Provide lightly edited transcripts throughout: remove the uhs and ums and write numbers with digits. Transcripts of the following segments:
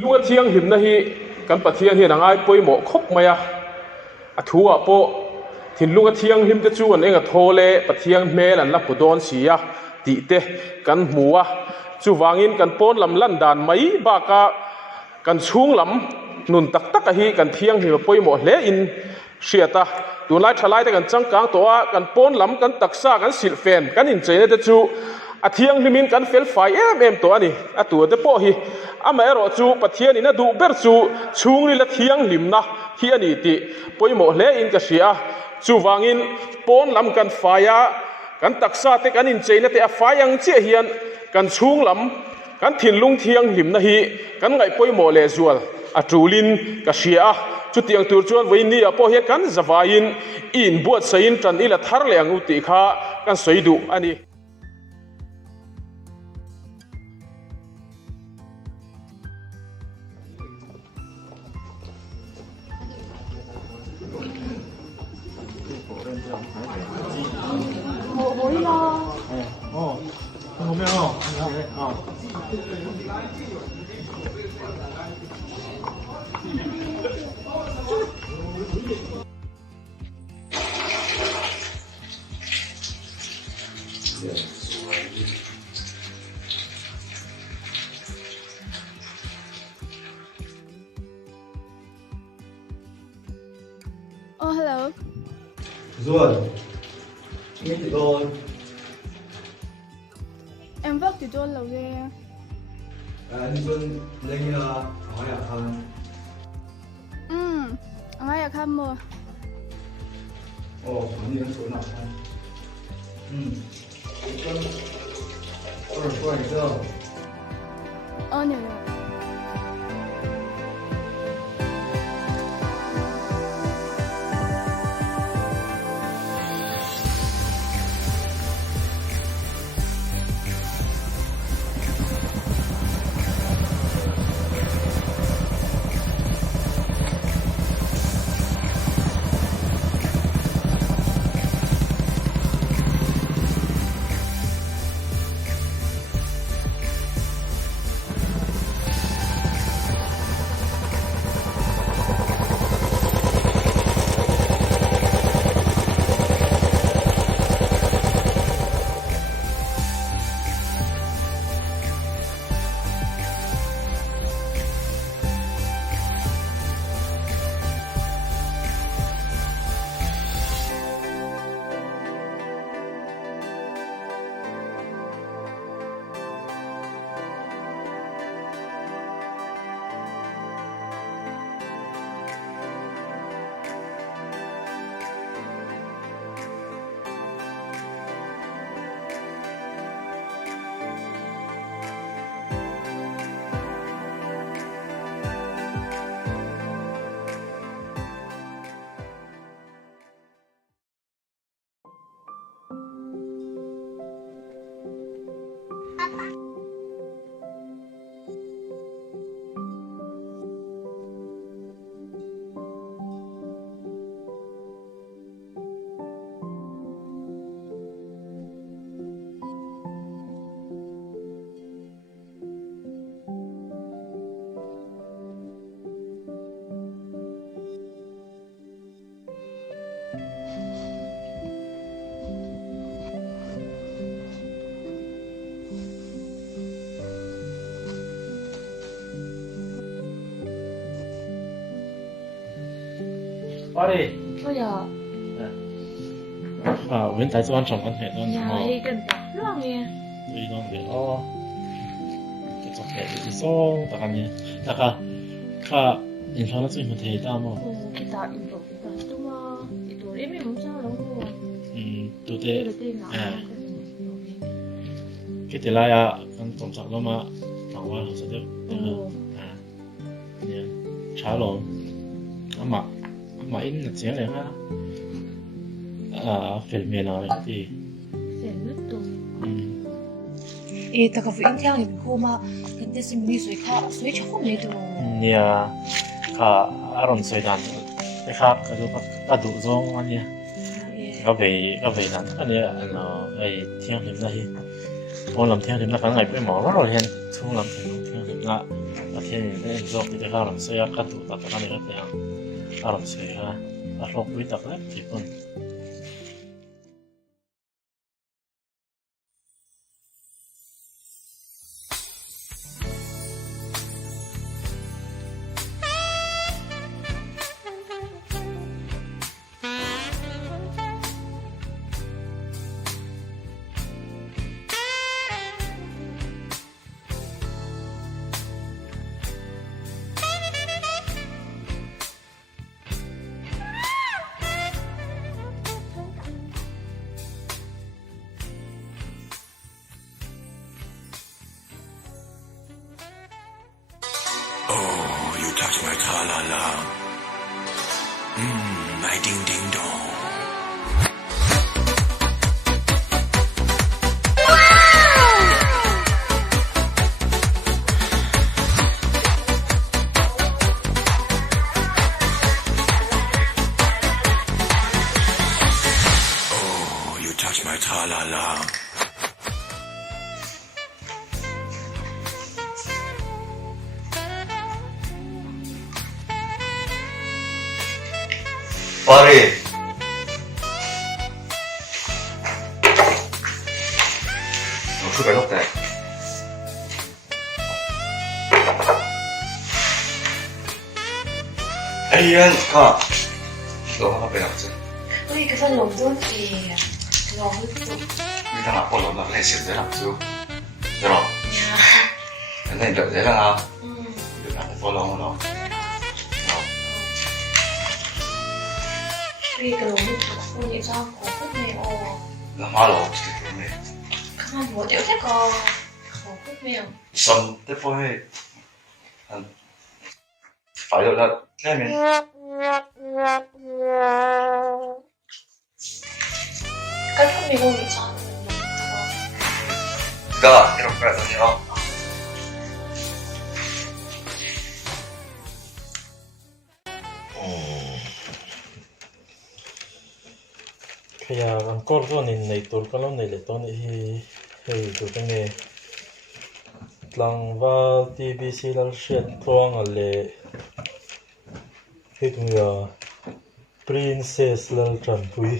lunga thiang him na hi kan pathian hi rangai poimo khop maya athua po thin lunga thiang him te chu an enga thole pathian mel an la pudon sia ti te kan hmuwa chu wangin kan pon lam lan dan mai ba ka kan chung lam nun tak tak a hi kan thiang hi poimo hle in hriata tunlai thalai te kan changkang to a kan pon lam kan taksa kan sil fen kan in chene te chu a thiang himin kan fel fai em to ani a tu te po hi ama ero chu pathian in a du ber chu chung ri la thiang limna hi ani ti poimo hle in ka sia chu wangin pon lam kan faya kan taksa te kan in chene te a fayang che hian kan chung lam kan thin lung thiang limna hi kan ngai poimo le zual a tulin ka sia chu tiang tur chuan voi ni a po he kan zawain in buat sain tan ila thar le angu ti kha kan soidu ani Oh, hello. Rồi, nghe từ rồi. Em vất thì tôi lâu ghê. Anh Xuân lên hỏi à không? Ngay à khăm mơ. Ồ, anh đang số nào không? Xuân, rồi quay chưa? Nhiều. Qua đi. Ôi giờ. Vẫn tại cho anh chồng anh hệ đó. Nhà đi cần tập lắm nghe. Tuy đó thì nó cái chỗ hệ thì số tất cả như tất cả cả nhìn thấy nó chỉ một thể đam mà. Cái tạo in vào cái bản đúng không? Thì tôi em không sao đâu. Tôi thế cái thế này à con tổng sản nó mà bằng qua hồ sơ được nè trả lộn mà in là tiếng này ha phần mềm nào thì Sẽ nứt tù. ê ta có phải theo thì cô mà gần đây xin đi suy khá suy chắc không lấy được nia cả aron soi đàn cái khác cái đó cả đủ giống anh nhé cái về đàn anh nhé nó về thiên hiểm này con làm thiên hiểm là phải ngày phải mỏ rất rồi hen không làm thiên hiểm là thiên dọc thì cái làm xây cắt tụ tạt cái này cái tiếng làm xây ha lọc với tạt đấy chỉ còn Oh, you touch my tra-la-la. My ding-ding-dong. Oh, you touch my tra-la-la. Pare. Aku belok teh. Ayan ka. Lo apa belok tu? Ui, cái phần lồng rôn thì lồng hết rồi. Người ta ngapa lo nak lesson dia nak tu. Terus. Nanti tak dia lah. Dia nak follow lo. Ui, cái lồng hết rồi. Ui, vậy sao có phút này ồ. Lama lo mesti tu ni. Không ăn một tiểu thế có phút mèo. Some te poi. Phải rồi đó. Cái mình. Cái phút mèo vậy sao? Dah, kira kira tadi oh. kaya ang korzo ni naitur ka lang nilito ni hey ito tangi lang val TBC lal shet tuang ale hit ya princess lal trampui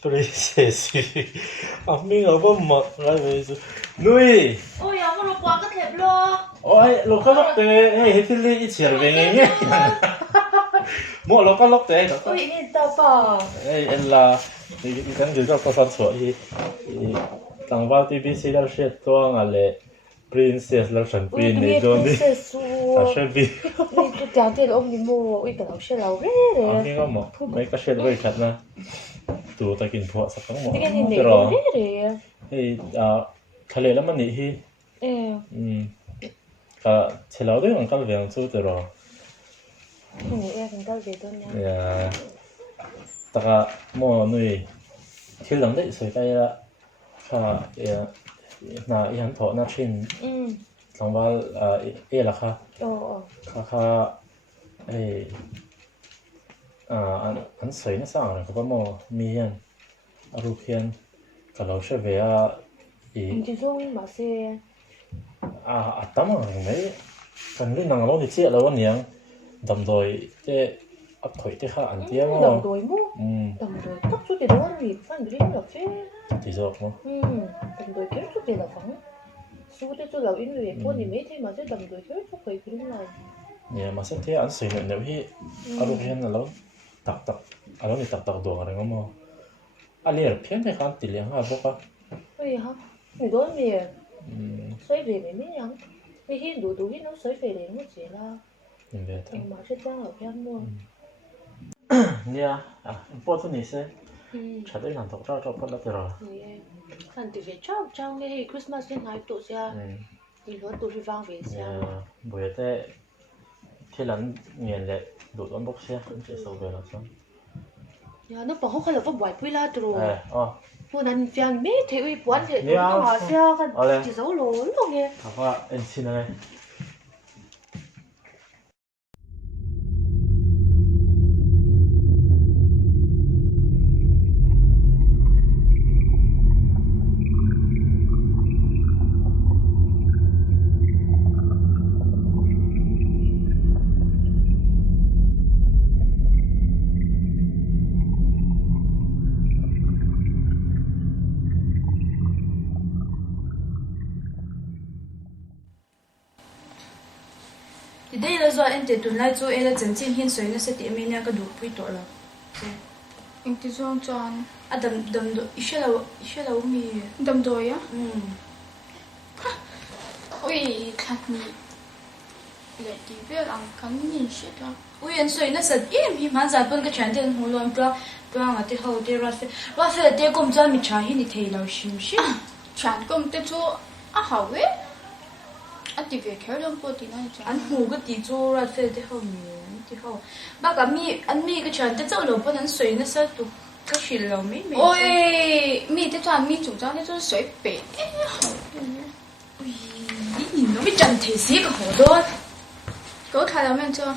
princess ami nga ba mak ngai besu nui ôi giờ con quá cái thẹp luôn oi lo ka lok te hey hitili ichir venge mua lo ka lok te ôi nhìn tao bảo Ê, em là cái điều đó có sản xuất thì tặng vào TBC đã sẽ toang à lệ princess là sản ôi queen cái này rồi đi xe à xua sẽ bị ôi tôi chẳng tiền ông đi mua ôi cái lão xe lão rẻ à đấy cái có một mấy cái sẽ với thật na tụ ta kinh phọ sắp tới một cái nhìn này rồi rẻ đấy thì thay lệ lắm anh nhỉ cả chế lão đấy còn cái việc chú rồi không nghĩ em cần về tôi nha ya taka mo nui thil lang dei soi kai la kha ya na yan tho na thin tlangwal e la kha kha ei an soi na sang ka mo mi yan aru khian ka lo she ve a chỉ dùng mà xe atama nei kan ri nang lo ni che lo niang dam doi te ap thoi te kha an tia mo đồng đồi mu đồng đồi tóc chút thì đó vì phải đi là phê ti jok mo đồng đồi kéo chút thì là phẳng số thế tôi là in về con thì mấy thế mà thế đồng đồi kéo chút cái này ya ma se te an soi na ne hi aru khian na lo tak tak alo ni tak tak do nga mo alier phian te khan ti liang ha boka ôi hả người đó gì xoay về mấy mấy nhang cái khi đủ đủ cái nó xoay về đến một chỉ là Ve ta mà sẽ trang ở phía luôn ya important ni se chadai nan tok cha cha pa la te ro anh thì về cháu trang cái Christmas đến hai tổ xe thì nó tổ đi vang về xe ya bo ye te thilan ngien le du don bok se che so ve la so nhà nó bảo không là có bảy quy la rồi bữa nay phiền mấy thì uy bún thì nó mà xe cái chỉ số lố luôn nghe ka fa en sin ai đây là do anh để tuần lại cho em là chân chính hiện soi nó sẽ tiệm mình cái đủ quý tổ là anh thì xong chọn à đầm đồ ít là mi đâm đôi á ui thật nhỉ lại đi về làm cắn nhìn sẽ đó ui anh soi nó sẽ im hi mà giờ bên cái chuyện tiền hồ loan bra mà thì hậu thì ra phải để công cho mình trả hi thì thấy là xим xí chán công tới chỗ hảo ấy anh đi về kéo lông bộ thì nó chán anh hồ cái tí cho ra phải để hậu mình thì hậu bác anh mi cái chuyện tới chỗ lâu bên anh soi nó sẽ tụ cái gì lâu mấy ôi mi tới chỗ mi chủ张tới chỗ水北ui nhìn nó mới chân thể xí cái hồ đó có khai了面chưa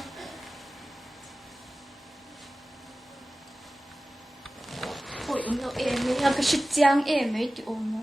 ôi ông đâu em ấy là cái shit giang em ấy thì ôm nó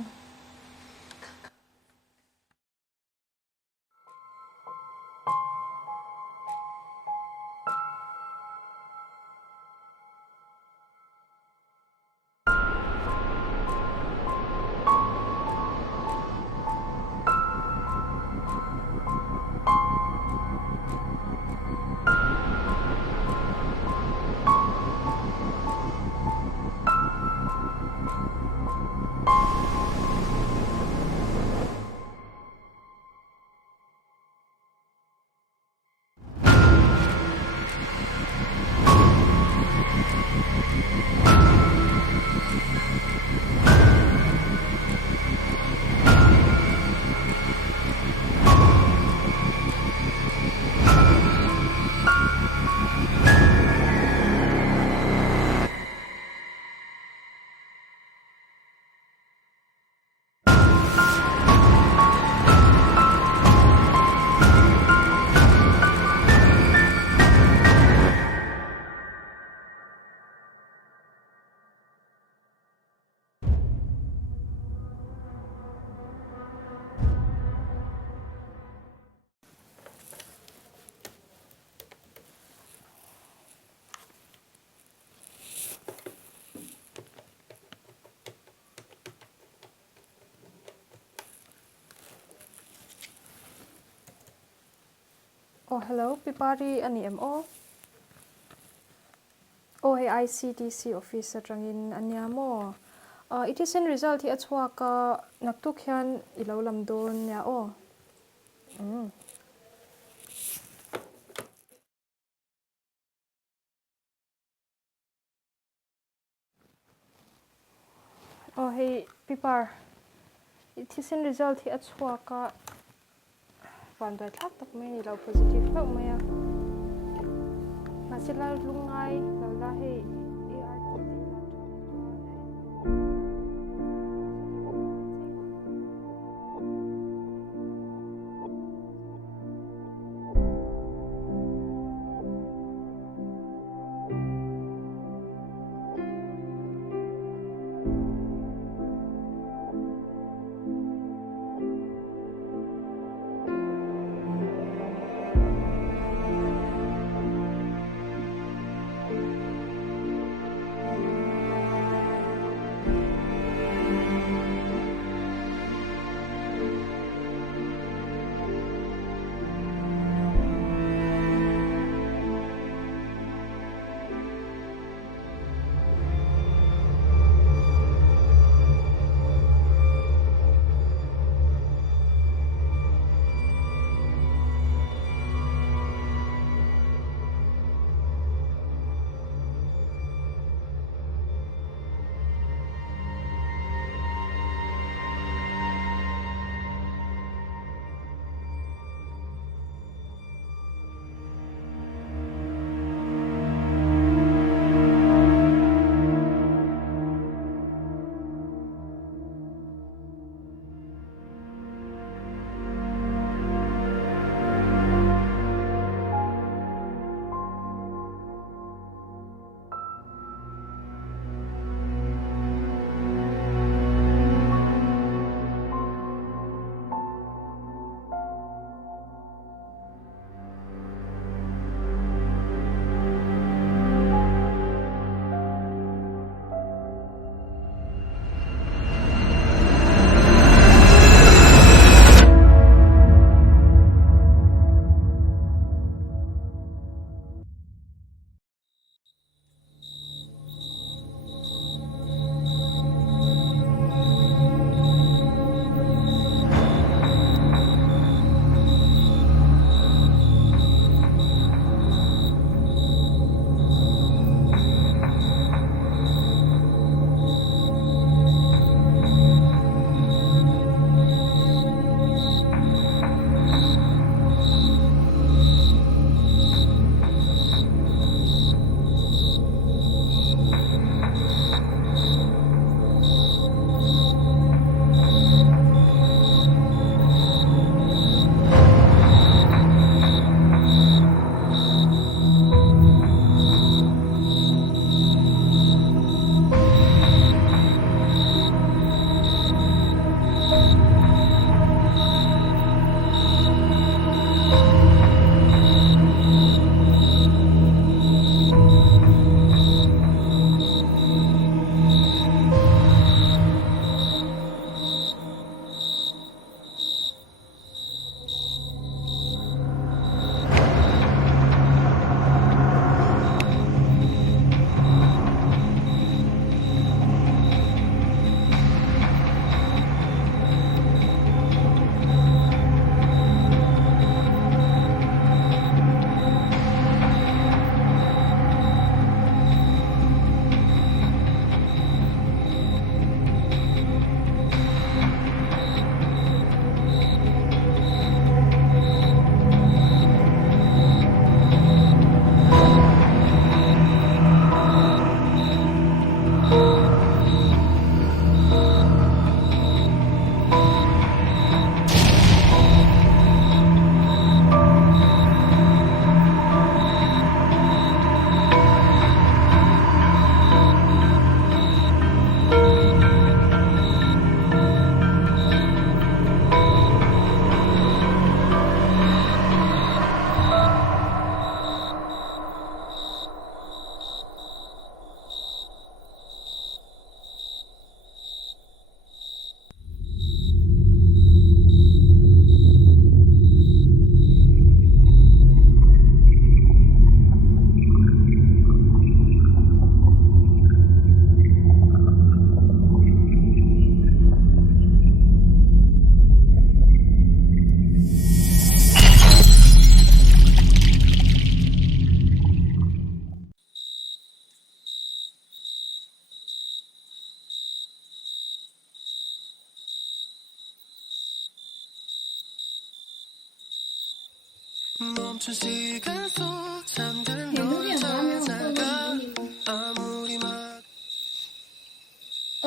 Oh, hello, Pipari ani MO. Oh, hey, ICTC officer trangin anya mo. It is in result hi achwa ka naktuk hian ilo lam don ya o. Oh, hey, Pipar. It is in result hi achwa ka van doi thak tak mai ni lo positive ka maya. Masila lungai lo la hei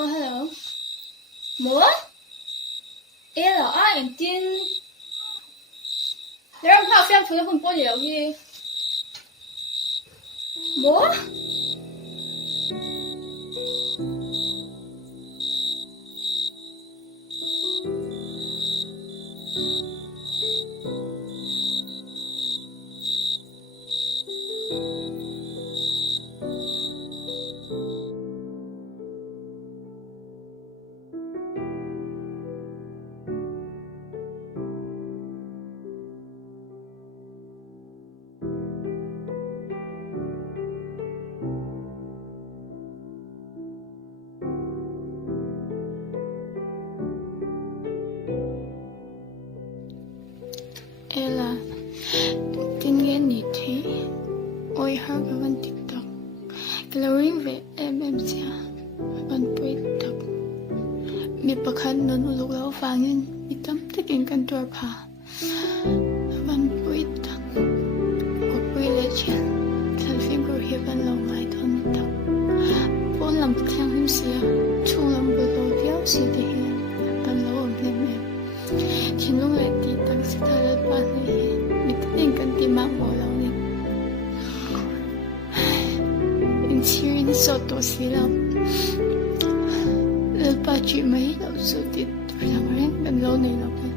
hello. Múa? Ê là ai em tin? Để em học xem thứ không có gì đâu gì. Múa? Ella, tin nghe nhị thế, ôi hát cái văn TikTok, cái lời riêng về em xa, văn bụi tập, mi bậc khăn nón lục lão vàng nhân, mi tâm tất cả căn tua phà, văn bụi tập, cuộc bụi lệ chén, thân phim của hiệp văn lòng lại thôn tập, bốn làm theo hiểm xìa, chung làm bờ lối véo xì để hiện, văn lâu ổn lên em. Trên lúc lại thì tăng sẽ thay đổi bản này mình tất nhiên cần tìm mạng bỏ lâu này mình chỉ riêng sợ tổ xí lắm lần ba chuyện mấy lâu sự thì làm ráng cần lâu này lắm này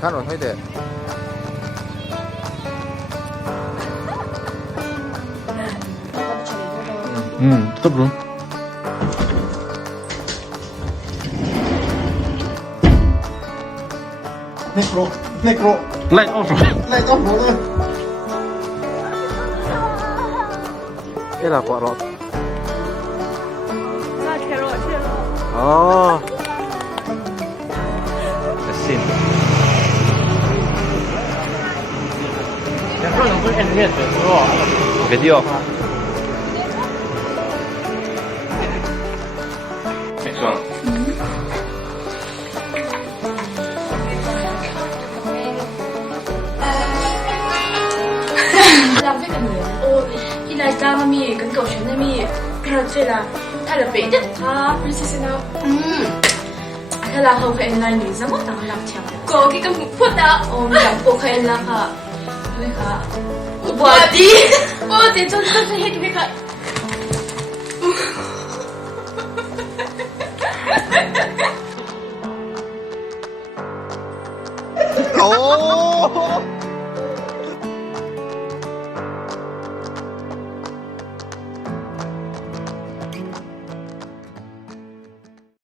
看着推的。Dobrze. Necro. Light off rồi. Đây là quả lọt. Oh. Xin. Video. Làm với cả người ô thì là ta mà mi cần cầu chuyện này mi rồi chơi là thay là bé nhất à như thế nào thay là hầu hết là người rất mất tặng làm chồng có cái phút đó ôm làm bộ hay là hả với hả bỏ đi cho tôi thấy hết cái cái Oh.